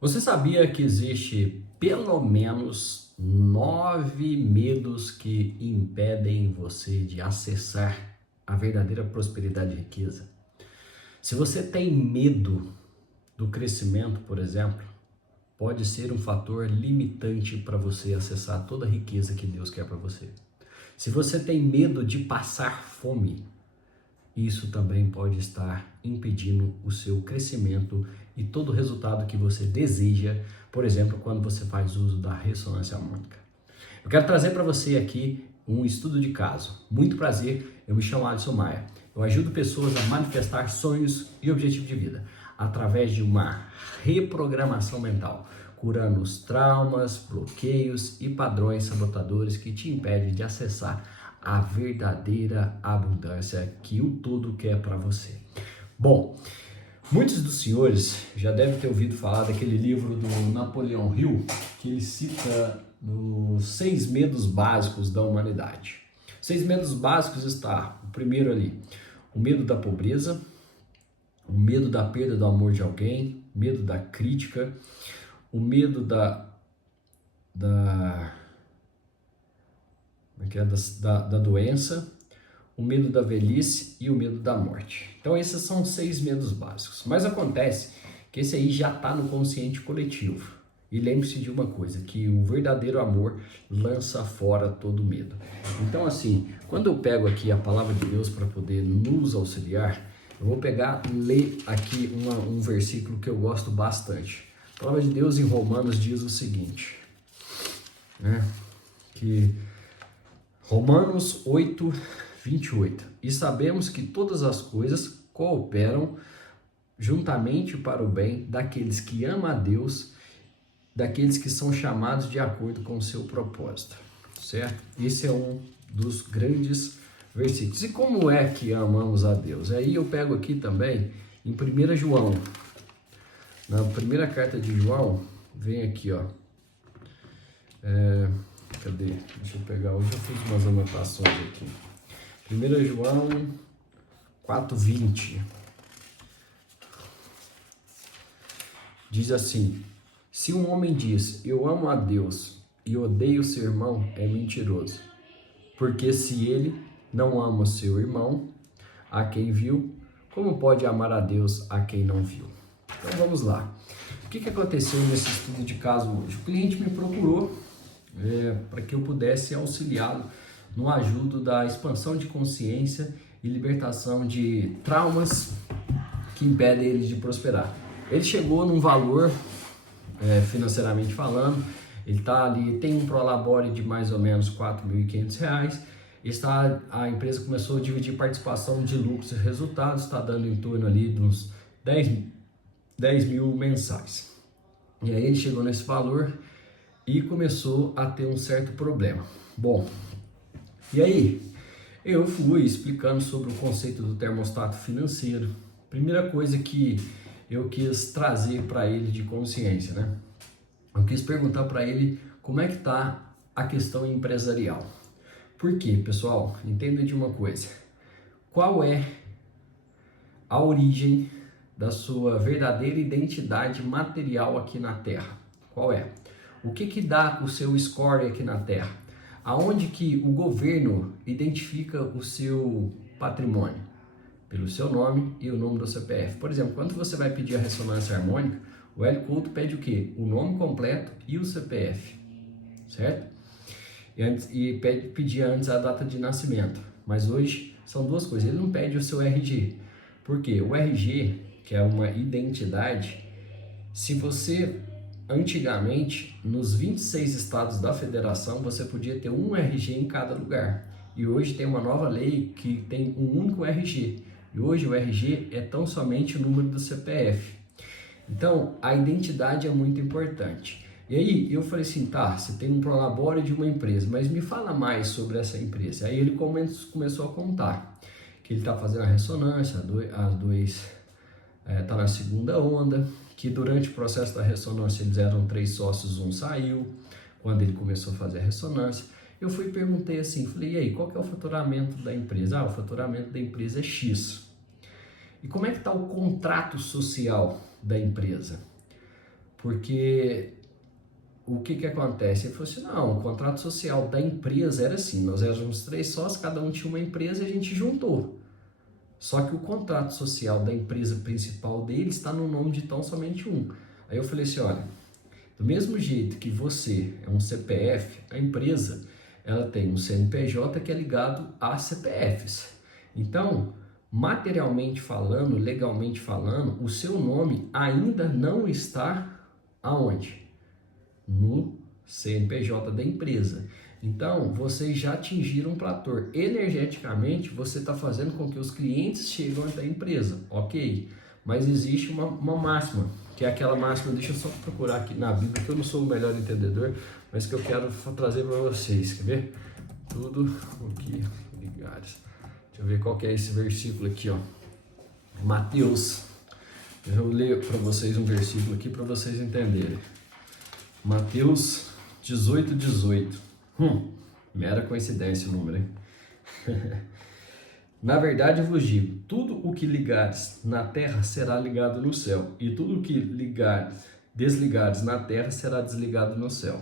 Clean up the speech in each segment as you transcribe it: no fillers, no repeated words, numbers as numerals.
Você sabia que existe pelo menos 9 medos que impedem você de acessar a verdadeira prosperidade e riqueza? Se você tem medo do crescimento, por exemplo, pode ser um fator limitante para você acessar toda a riqueza que Deus quer para você. Se você tem medo de passar fome, isso também pode estar impedindo o seu crescimento e todo o resultado que você deseja, por exemplo, quando você faz uso da ressonância harmônica. Eu quero trazer para você aqui um estudo de caso. Muito prazer, eu me chamo Alisson Maia. Eu ajudo pessoas a manifestar sonhos e objetivos de vida através de uma reprogramação mental, curando os traumas, bloqueios e padrões sabotadores que te impedem de acessar a verdadeira abundância que o todo quer para você. Bom, muitos dos senhores já devem ter ouvido falar daquele livro do Napoleão Hill, que ele cita nos 6 medos básicos da humanidade. 6 medos básicos está, o primeiro ali, o medo da pobreza, o medo da perda do amor de alguém, medo da crítica, o medo da doença, o medo da velhice e o medo da morte. Então esses são 6 medos básicos. Mas acontece que esse aí já está no consciente coletivo. E lembre-se de uma coisa, que o verdadeiro amor lança fora todo medo. Então assim, quando eu pego aqui a palavra de Deus para poder nos auxiliar, eu vou pegar e ler aqui um versículo que eu gosto bastante. A palavra de Deus em Romanos diz o seguinte, né? Que Romanos 8, 28. E sabemos que todas as coisas cooperam juntamente para o bem daqueles que amam a Deus, daqueles que são chamados de acordo com o seu propósito, certo? Esse é um dos grandes versículos. E como é que amamos a Deus? Aí eu pego aqui também em 1 João, na primeira carta de João, vem aqui, ó. Cadê? Deixa eu pegar, hoje eu fiz umas anotações aqui. 1 João 4,20 diz assim: se um homem diz, eu amo a Deus e odeio seu irmão, é mentiroso. Porque se ele não ama o seu irmão, a quem viu, como pode amar a Deus a quem não viu? Então vamos lá. O que aconteceu nesse estudo de caso hoje? O cliente me procurou para que eu pudesse auxiliá-lo no ajuda da expansão de consciência e libertação de traumas que impedem ele de prosperar. Ele chegou num valor, financeiramente falando, ele está ali, tem um prolabore de mais ou menos R$4.500, a empresa começou a dividir participação de lucros e resultados, está dando em torno ali de uns 10 mil mensais. E aí ele chegou nesse valor e começou a ter um certo problema. Bom, e aí eu fui explicando sobre o conceito do termostato financeiro. Primeira coisa que eu quis trazer para ele de consciência, né? Eu quis perguntar para ele como é que está a questão empresarial. Por quê, pessoal? Entenda de uma coisa. Qual é a origem da sua verdadeira identidade material aqui na Terra? Qual é? O que dá o seu score aqui na Terra? Aonde que o governo identifica o seu patrimônio? Pelo seu nome e o nome do CPF. Por exemplo, quando você vai pedir a ressonância harmônica, o Hélio Couto pede o quê? O nome completo e o CPF, certo? E pedia antes a data de nascimento. Mas hoje são duas coisas. Ele não pede o seu RG. Por quê? O RG, que é uma identidade, se você... Antigamente, nos 26 estados da federação, você podia ter um RG em cada lugar. E hoje tem uma nova lei que tem um único RG. E hoje o RG é tão somente o número do CPF. Então, a identidade é muito importante. E aí, eu falei assim, tá, você tem um prolabore de uma empresa, mas me fala mais sobre essa empresa. Aí ele começou a contar que ele está fazendo a ressonância, a 2 está na segunda onda, que durante o processo da ressonância eles eram 3 sócios, um saiu, quando ele começou a fazer a ressonância. Eu fui e perguntei assim, falei, e aí, qual que é o faturamento da empresa? O faturamento da empresa é X. E como é que está o contrato social da empresa? porque o que acontece? Ele falou assim, não, o contrato social da empresa era assim, nós éramos 3 sócios, cada um tinha uma empresa e a gente juntou. Só que o contrato social da empresa principal dele está no nome de tão somente um. Aí eu falei assim, olha, do mesmo jeito que você é um CPF, a empresa ela tem um CNPJ que é ligado a CPFs. Então, materialmente falando, legalmente falando, o seu nome ainda não está aonde? No CNPJ da empresa. Então, vocês já atingiram um platô. Energeticamente, você está fazendo com que os clientes cheguem até a empresa, ok? Mas existe uma máxima, que é aquela máxima, deixa eu só procurar aqui na Bíblia, que eu não sou o melhor entendedor, mas que eu quero trazer para vocês, quer ver? Tudo o que ligares. Deixa eu ver qual que é esse versículo aqui, ó. Mateus. Eu leio para vocês um versículo aqui para vocês entenderem. Mateus 18:18. Mera coincidência o número, hein? Na verdade vos digo, tudo o que ligares na terra será ligado no céu, e tudo o que desligares na terra será desligado no céu.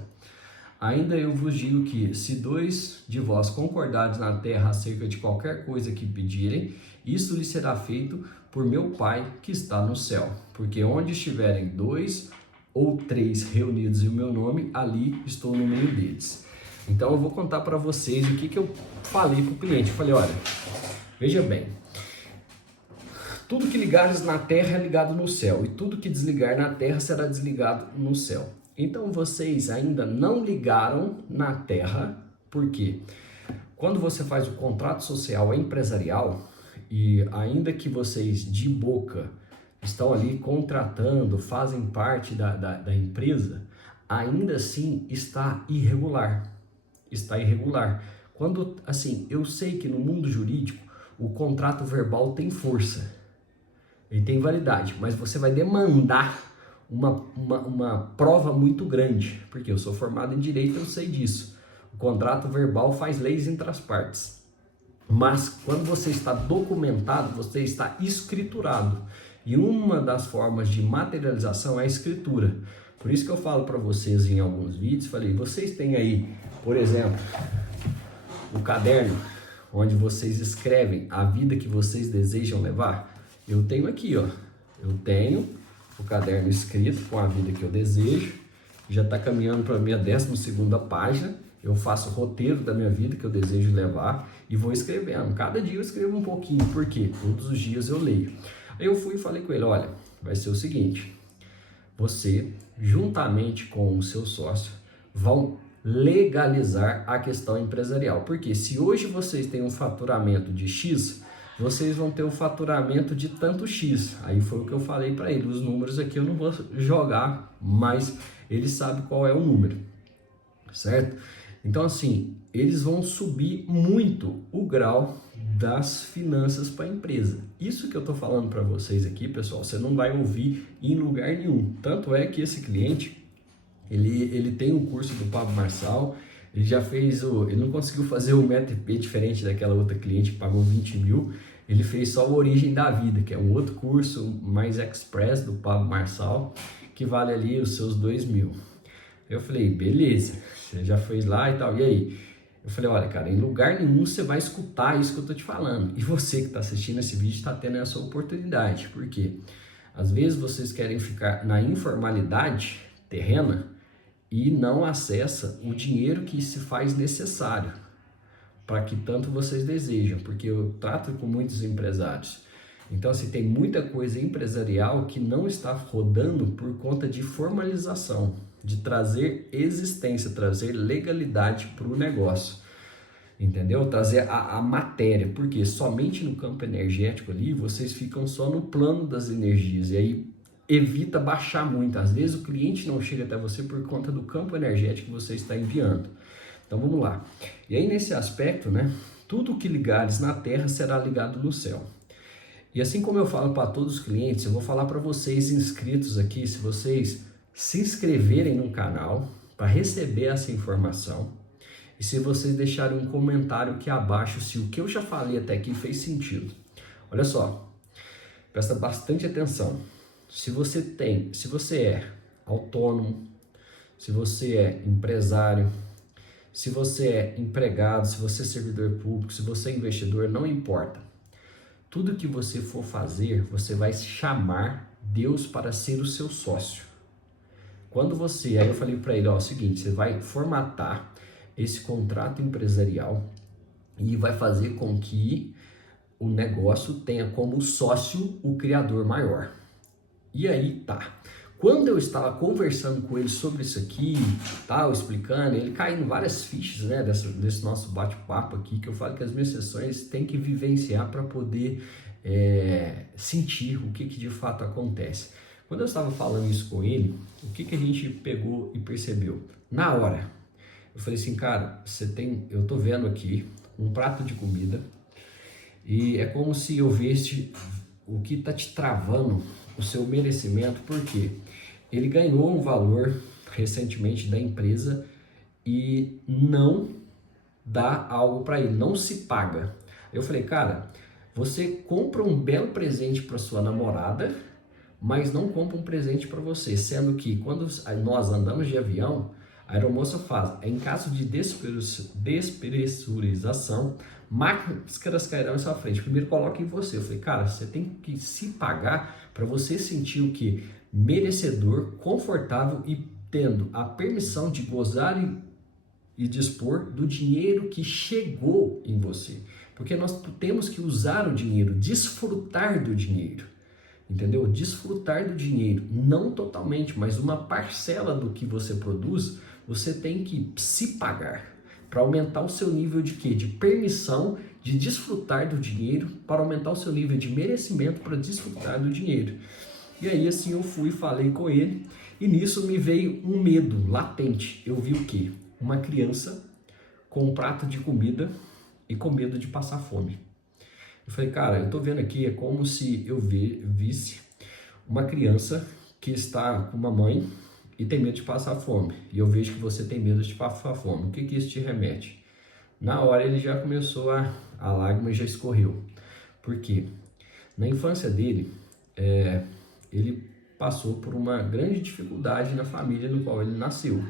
Ainda eu vos digo que, se 2 de vós concordardes na terra acerca de qualquer coisa que pedirem, isso lhe será feito por meu Pai que está no céu. Porque onde estiverem 2 ou 3 reunidos em meu nome, ali estou no meio deles. Então eu vou contar para vocês o que eu falei para o cliente. Eu falei, olha, veja bem, tudo que ligares na terra é ligado no céu, e tudo que desligar na terra será desligado no céu. Então vocês ainda não ligaram na terra, por quê? Quando você faz o contrato social empresarial, e ainda que vocês de boca estão ali contratando, fazem parte da empresa, ainda assim está irregular. Está irregular. Quando, assim, eu sei que no mundo jurídico o contrato verbal tem força, ele tem validade, mas você vai demandar uma prova muito grande, porque eu sou formado em direito, eu sei disso. O contrato verbal faz leis entre as partes, mas quando você está documentado, você está escriturado, e uma das formas de materialização é a escritura. Por isso que eu falo para vocês em alguns vídeos, falei, vocês têm aí, por exemplo, o caderno onde vocês escrevem a vida que vocês desejam levar? Eu tenho aqui, ó, eu tenho o caderno escrito com a vida que eu desejo, já está caminhando para a minha 12ª página, eu faço o roteiro da minha vida que eu desejo levar e vou escrevendo. Cada dia eu escrevo um pouquinho, porque todos os dias eu leio. Aí eu fui e falei com ele, olha, vai ser o seguinte, você, juntamente com o seu sócio, vão legalizar a questão empresarial. Porque se hoje vocês têm um faturamento de X, vocês vão ter o faturamento de tanto X. Aí foi o que eu falei para ele. Os números aqui eu não vou jogar, mas ele sabe qual é o número, certo? Então, assim, eles vão subir muito o grau das finanças para a empresa. Isso que eu estou falando para vocês aqui, pessoal, você não vai ouvir em lugar nenhum. Tanto é que esse cliente, ele tem um curso do Pablo Marçal, ele já fez ele não conseguiu fazer o METP diferente daquela outra cliente que pagou 20 mil, ele fez só o Origem da Vida, que é um outro curso mais express do Pablo Marçal, que vale ali os seus 2 mil. Eu falei, beleza, você já fez lá e tal, e aí? Eu falei, olha, cara, em lugar nenhum você vai escutar isso que eu tô te falando. E você que está assistindo esse vídeo está tendo essa oportunidade. Por quê? Às vezes vocês querem ficar na informalidade terrena e não acessa o dinheiro que se faz necessário para que tanto vocês desejam. Porque eu trato com muitos empresários. Então, assim, tem muita coisa empresarial que não está rodando por conta de formalização, de trazer existência, trazer legalidade para o negócio, entendeu? Trazer a matéria, porque somente no campo energético ali, vocês ficam só no plano das energias, e aí evita baixar muito. Às vezes o cliente não chega até você por conta do campo energético que você está enviando. Então, vamos lá. E aí, nesse aspecto, né, tudo que ligares na terra será ligado no céu. E assim como eu falo para todos os clientes, eu vou falar para vocês inscritos aqui, se vocês se inscreverem no canal para receber essa informação, e se vocês deixarem um comentário aqui abaixo se o que eu já falei até aqui fez sentido. Olha só, presta bastante atenção. Se você é autônomo, se você é empresário, se você é empregado, se você é servidor público, se você é investidor, não importa. Tudo que você for fazer, você vai chamar Deus para ser o seu sócio. Quando você, aí eu falei para ele, ó, é o seguinte, você vai formatar esse contrato empresarial e vai fazer com que o negócio tenha como sócio o criador maior. E aí tá. Quando eu estava conversando com ele sobre isso aqui, tal, explicando, ele caindo várias fichas, né, desse nosso bate-papo aqui, que eu falo que as minhas sessões tem que vivenciar para poder sentir o que de fato acontece. Quando eu estava falando isso com ele, o que a gente pegou e percebeu? Na hora, eu falei assim, cara, eu tô vendo aqui um prato de comida e é como se eu visse o que tá te travando o seu merecimento, porque ele ganhou um valor recentemente da empresa e não dá algo para ele, não se paga. Eu falei, cara, você compra um belo presente para sua namorada, mas não compra um presente para você, sendo que quando nós andamos de avião, a aeromoça fala, em caso de despressurização, máscaras cairão em sua frente. Primeiro coloque em você. Eu falei, cara, você tem que se pagar para você sentir o que? Merecedor, confortável e tendo a permissão de gozar e dispor do dinheiro que chegou em você. Porque nós temos que usar o dinheiro, desfrutar do dinheiro. Entendeu? Desfrutar do dinheiro, não totalmente, mas uma parcela do que você produz, você tem que se pagar para aumentar o seu nível de quê? De permissão de desfrutar do dinheiro, para aumentar o seu nível de merecimento para desfrutar do dinheiro. E aí assim eu fui, falei com ele e nisso me veio um medo latente. Eu vi o quê? Uma criança com um prato de comida e com medo de passar fome. Eu falei, cara, eu tô vendo aqui, é como se eu visse uma criança que está com uma mãe e tem medo de passar fome. E eu vejo que você tem medo de passar fome. O que isso te remete? Na hora ele já começou a lágrima já escorreu. Por quê? Na infância dele, ele passou por uma grande dificuldade na família no qual ele nasceu.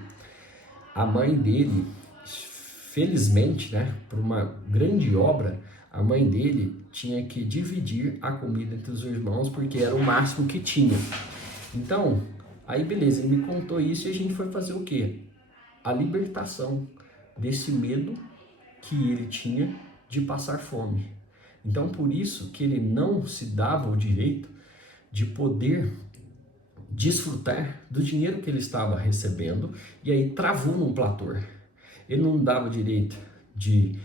A mãe dele, felizmente, né, por uma grande obra, a mãe dele tinha que dividir a comida entre os irmãos porque era o máximo que tinha. Então, aí beleza, ele me contou isso e a gente foi fazer o quê? A libertação desse medo que ele tinha de passar fome. Então, por isso que ele não se dava o direito de poder desfrutar do dinheiro que ele estava recebendo e aí travou num platô. Ele não dava o direito de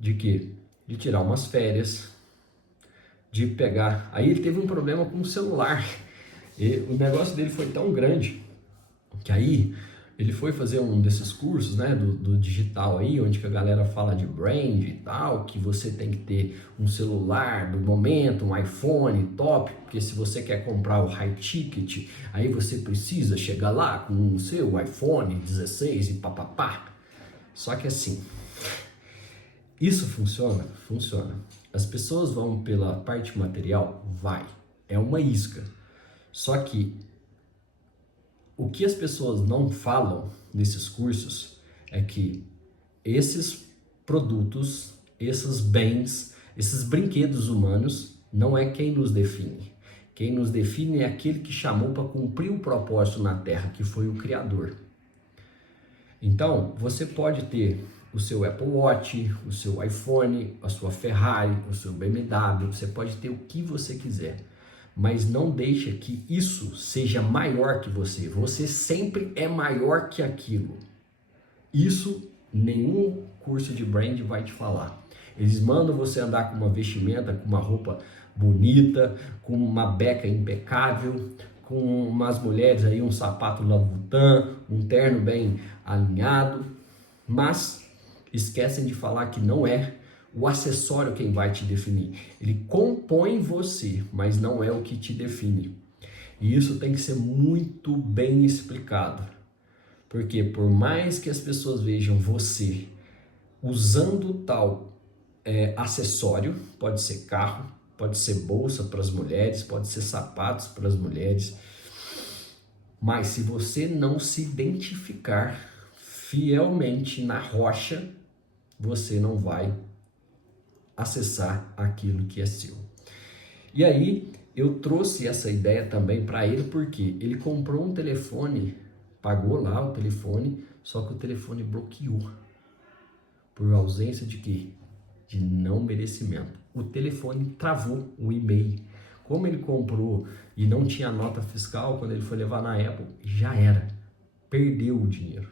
quê? De tirar umas férias, de pegar. Aí ele teve um problema com o celular. E o negócio dele foi tão grande que aí ele foi fazer um desses cursos, né, do digital aí, onde que a galera fala de brand e tal, que você tem que ter um celular do momento, um iPhone top, porque se você quer comprar o high ticket, aí você precisa chegar lá com o seu iPhone 16 e papapá. Só que assim, isso funciona? Funciona. As pessoas vão pela parte material? Vai. É uma isca. Só que o que as pessoas não falam nesses cursos é que esses produtos, esses bens, esses brinquedos humanos não é quem nos define. Quem nos define é aquele que chamou para cumprir o propósito na Terra, que foi o Criador. Então, você pode ter o seu Apple Watch, o seu iPhone, a sua Ferrari, o seu BMW, você pode ter o que você quiser, mas não deixa que isso seja maior que você. Você sempre é maior que aquilo. Isso nenhum curso de brand vai te falar. Eles mandam você andar com uma vestimenta, com uma roupa bonita, com uma beca impecável, com umas mulheres aí, um sapato Louboutin, um terno bem alinhado, mas esquecem de falar que não é o acessório quem vai te definir. Ele compõe você, mas não é o que te define. E isso tem que ser muito bem explicado. Porque por mais que as pessoas vejam você usando tal acessório, pode ser carro, pode ser bolsa para as mulheres, pode ser sapatos para as mulheres, Mas se você não se identificar fielmente na rocha, você não vai acessar aquilo que é seu. E aí eu trouxe essa ideia também para ele, porque ele comprou um telefone, pagou lá o telefone, só que o telefone bloqueou. Por ausência de quê? De não merecimento. O telefone travou o e-mail. Como ele comprou e não tinha nota fiscal, quando ele foi levar na Apple, já era. Perdeu o dinheiro.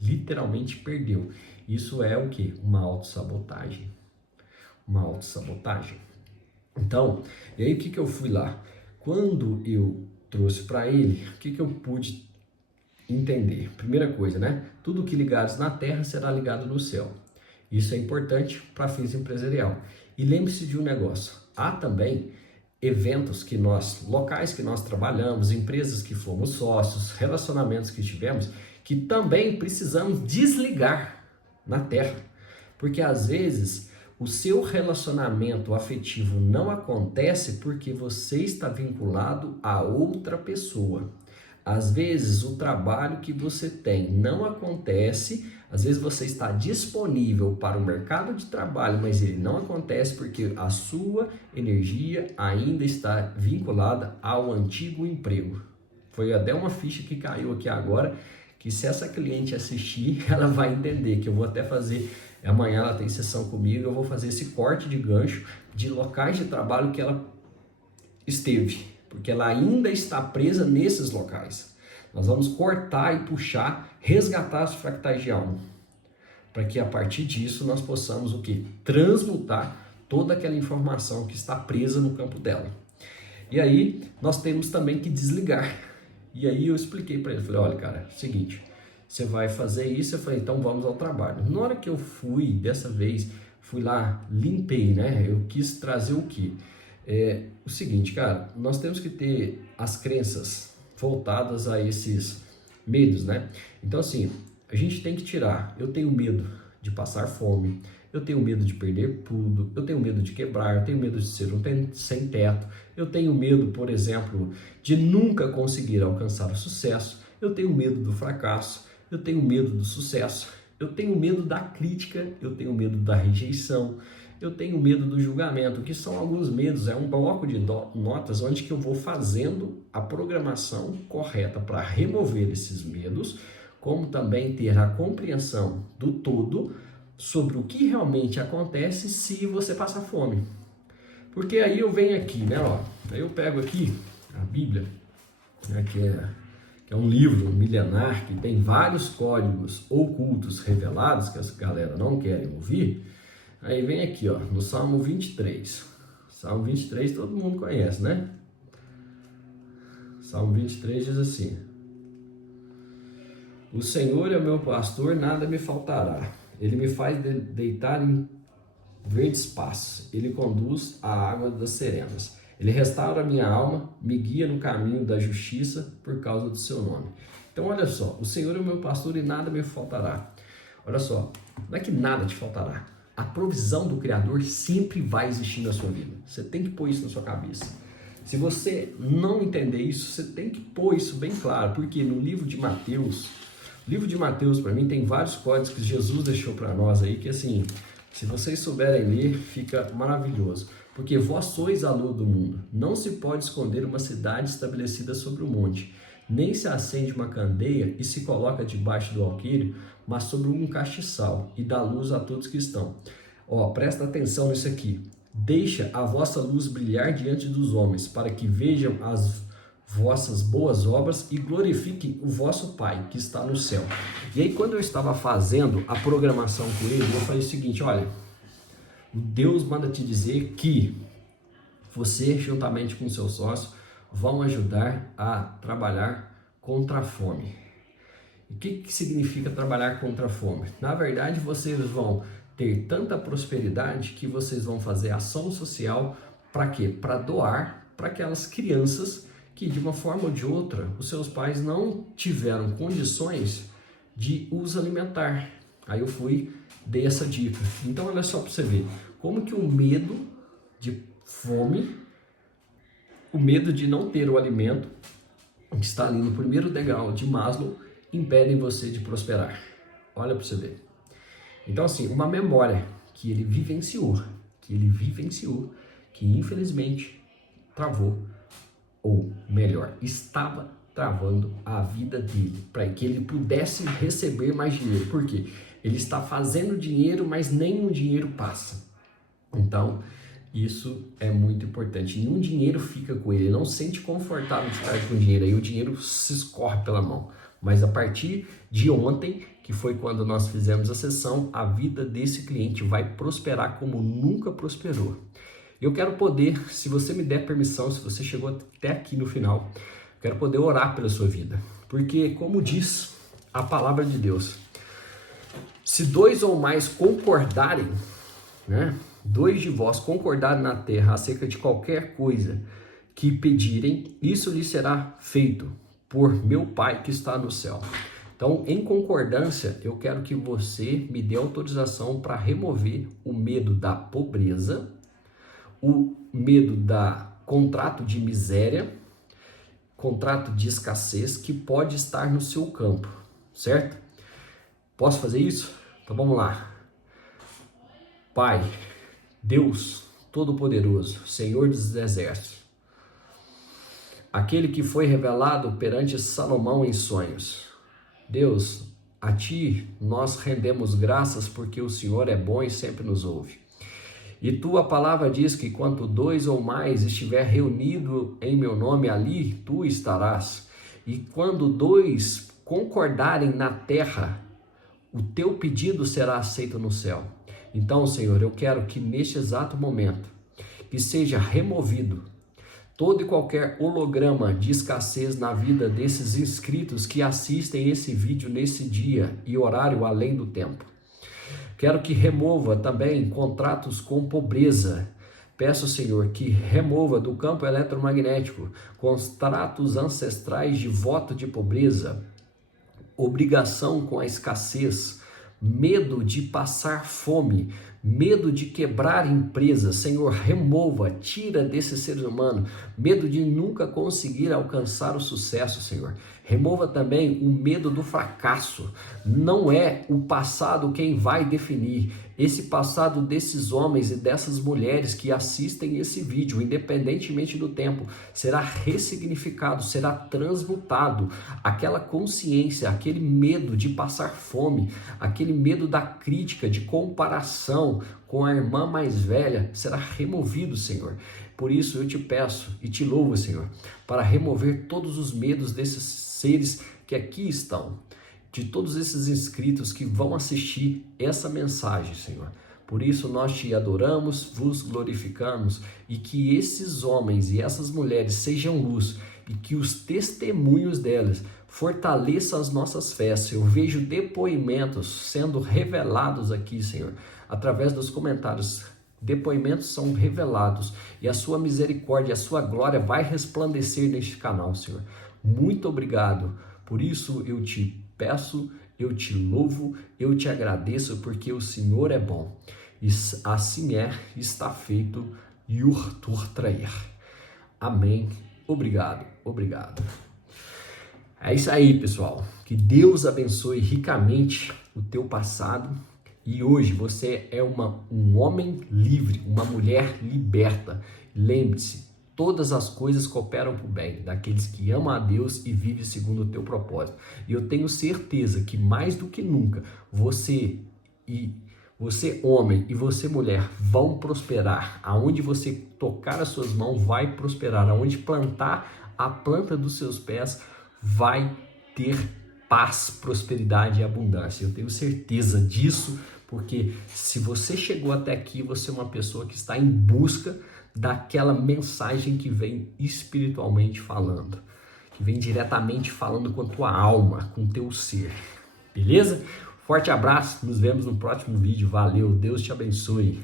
Literalmente perdeu. Isso é o quê? Uma autossabotagem. Uma autossabotagem. Então, e aí o que eu fui lá? Quando eu trouxe para ele, o que eu pude entender? Primeira coisa, né? Tudo que ligares na terra será ligado no céu. Isso é importante para fins empresarial. E lembre-se de um negócio. Há também eventos que locais que nós trabalhamos, empresas que fomos sócios, relacionamentos que tivemos, que também precisamos desligar na terra. Porque às vezes o seu relacionamento afetivo não acontece porque você está vinculado a outra pessoa. Às vezes o trabalho que você tem não acontece, às vezes você está disponível para o mercado de trabalho, mas ele não acontece porque a sua energia ainda está vinculada ao antigo emprego. Foi até uma ficha que caiu aqui agora, que se essa cliente assistir, ela vai entender, que eu vou até fazer, amanhã ela tem sessão comigo, eu vou fazer esse corte de gancho de locais de trabalho que ela esteve, porque ela ainda está presa nesses locais. Nós vamos cortar e puxar, resgatar as fractais de alma, para que a partir disso nós possamos o quê? Transmutar toda aquela informação que está presa no campo dela. E aí nós temos também que desligar. E aí eu expliquei para ele, falei, olha cara, seguinte, você vai fazer isso, eu falei, então vamos ao trabalho. Na hora que eu fui, dessa vez, fui lá, limpei, né? Eu quis trazer o quê? O seguinte, cara, nós temos que ter as crenças voltadas a esses medos, né? Então assim, a gente tem que tirar, eu tenho medo de passar fome, eu tenho medo de perder tudo, eu tenho medo de quebrar, eu tenho medo de ser sem teto, eu tenho medo, por exemplo, de nunca conseguir alcançar o sucesso, eu tenho medo do fracasso, eu tenho medo do sucesso, eu tenho medo da crítica, eu tenho medo da rejeição, eu tenho medo do julgamento, que são alguns medos, é um bloco de notas onde que eu vou fazendo a programação correta para remover esses medos, como também ter a compreensão do todo sobre o que realmente acontece se você passar fome. Porque aí eu venho aqui, né, ó, aí eu pego aqui a Bíblia, né, que é um livro milenar que tem vários códigos ocultos revelados que as galera não querem ouvir. Aí vem aqui, ó, no Salmo 23. Salmo 23 todo mundo conhece, né? Salmo 23 diz assim: o Senhor é o meu pastor, nada me faltará. Ele me faz deitar em verdes pastos. Ele conduz à água das serenas. Ele restaura a minha alma, me guia no caminho da justiça por causa do seu nome. Então olha só, o Senhor é o meu pastor e nada me faltará. Olha só, não é que nada te faltará. A provisão do Criador sempre vai existir na sua vida. Você tem que pôr isso na sua cabeça. Se você não entender isso, você tem que pôr isso bem claro, porque no livro de Mateus, para mim tem vários códigos que Jesus deixou para nós aí, que assim, se vocês souberem ler, fica maravilhoso. Porque vós sois a luz do mundo. Não se pode esconder uma cidade estabelecida sobre o monte, nem se acende uma candeia e se coloca debaixo do alqueire, mas sobre um castiçal, e dá luz a todos que estão. Ó, presta atenção nisso aqui. Deixa a vossa luz brilhar diante dos homens, para que vejam as vossas boas obras e glorifiquem o vosso Pai que está no céu. E aí quando eu estava fazendo a programação com ele, eu falei o seguinte, olha, Deus manda te dizer que você, juntamente com o seu sócio, vão ajudar a trabalhar contra a fome. O que significa trabalhar contra a fome? Na verdade, vocês vão ter tanta prosperidade que vocês vão fazer ação social para quê? Para doar para aquelas crianças que de uma forma ou de outra os seus pais não tiveram condições de os alimentar. Aí eu dei essa dica. Então olha só para você ver como que o medo de fome, o medo de não ter o alimento, que está ali no primeiro degrau de Maslow, impedem você de prosperar. Olha para você ver. Então, assim, uma memória que ele vivenciou, que infelizmente travou, ou melhor, estava travando a vida dele, para que ele pudesse receber mais dinheiro. Por quê? Ele está fazendo dinheiro, mas nenhum dinheiro passa. Então, isso é muito importante. Nenhum dinheiro fica com ele, ele não se sente confortável de ficar com dinheiro, aí o dinheiro se escorre pela mão. Mas a partir de ontem, que foi quando nós fizemos a sessão, a vida desse cliente vai prosperar como nunca prosperou. Eu quero poder, se você me der permissão, se você chegou até aqui no final, quero poder orar pela sua vida. Porque, como diz a palavra de Deus, se 2 ou mais concordarem, né? 2 de vós concordarem na terra acerca de qualquer coisa que pedirem, isso lhe será feito por meu Pai que está no céu. Então, em concordância, eu quero que você me dê autorização para remover o medo da pobreza, o medo da contrato de miséria, contrato de escassez que pode estar no seu campo, certo? Posso fazer isso? Então vamos lá. Pai, Deus Todo-Poderoso, Senhor dos Exércitos, aquele que foi revelado perante Salomão em sonhos. Deus, a Ti nós rendemos graças porque o Senhor é bom e sempre nos ouve. E Tua palavra diz que quando 2 ou mais estiver reunido em meu nome, ali Tu estarás. E quando 2 concordarem na terra, o Teu pedido será aceito no céu. Então, Senhor, eu quero que neste exato momento, que seja removido todo e qualquer holograma de escassez na vida desses inscritos que assistem esse vídeo nesse dia e horário além do tempo. Quero que remova também contratos com pobreza. Peço, Senhor, que remova do campo eletromagnético contratos ancestrais de voto de pobreza, obrigação com a escassez, medo de passar fome, medo de quebrar empresas. Senhor, remova, tira desse ser humano, medo de nunca conseguir alcançar o sucesso, Senhor. Remova também o medo do fracasso. Não é o passado quem vai definir. Esse passado desses homens e dessas mulheres que assistem esse vídeo, independentemente do tempo, será ressignificado, será transmutado. Aquela consciência, aquele medo de passar fome, aquele medo da crítica, de comparação com a irmã mais velha, será removido, Senhor. Por isso eu te peço e te louvo, Senhor, para remover todos os medos desses seres que aqui estão, de todos esses inscritos que vão assistir essa mensagem, Senhor. Por isso nós te adoramos, vos glorificamos e que esses homens e essas mulheres sejam luz e que os testemunhos delas fortaleçam as nossas fés. Eu vejo depoimentos sendo revelados aqui, Senhor, através dos comentários. Depoimentos são revelados e a sua misericórdia, a sua glória vai resplandecer neste canal, Senhor. Muito obrigado. Por isso eu te peço, eu te louvo, eu te agradeço porque o Senhor é bom. E assim é, está feito, Yurtur Trair. Amém. Obrigado, obrigado. É isso aí, pessoal. Que Deus abençoe ricamente o teu passado. E hoje você é um homem livre, uma mulher liberta. Lembre-se, todas as coisas cooperam para o bem daqueles que amam a Deus e vivem segundo o teu propósito. E eu tenho certeza que mais do que nunca, você homem e você mulher vão prosperar. Aonde você tocar as suas mãos vai prosperar. Aonde plantar a planta dos seus pés vai ter paz, prosperidade e abundância. Eu tenho certeza disso, porque se você chegou até aqui, você é uma pessoa que está em busca daquela mensagem que vem espiritualmente falando, que vem diretamente falando com a tua alma, com o teu ser. Beleza? Forte abraço, nos vemos no próximo vídeo. Valeu, Deus te abençoe.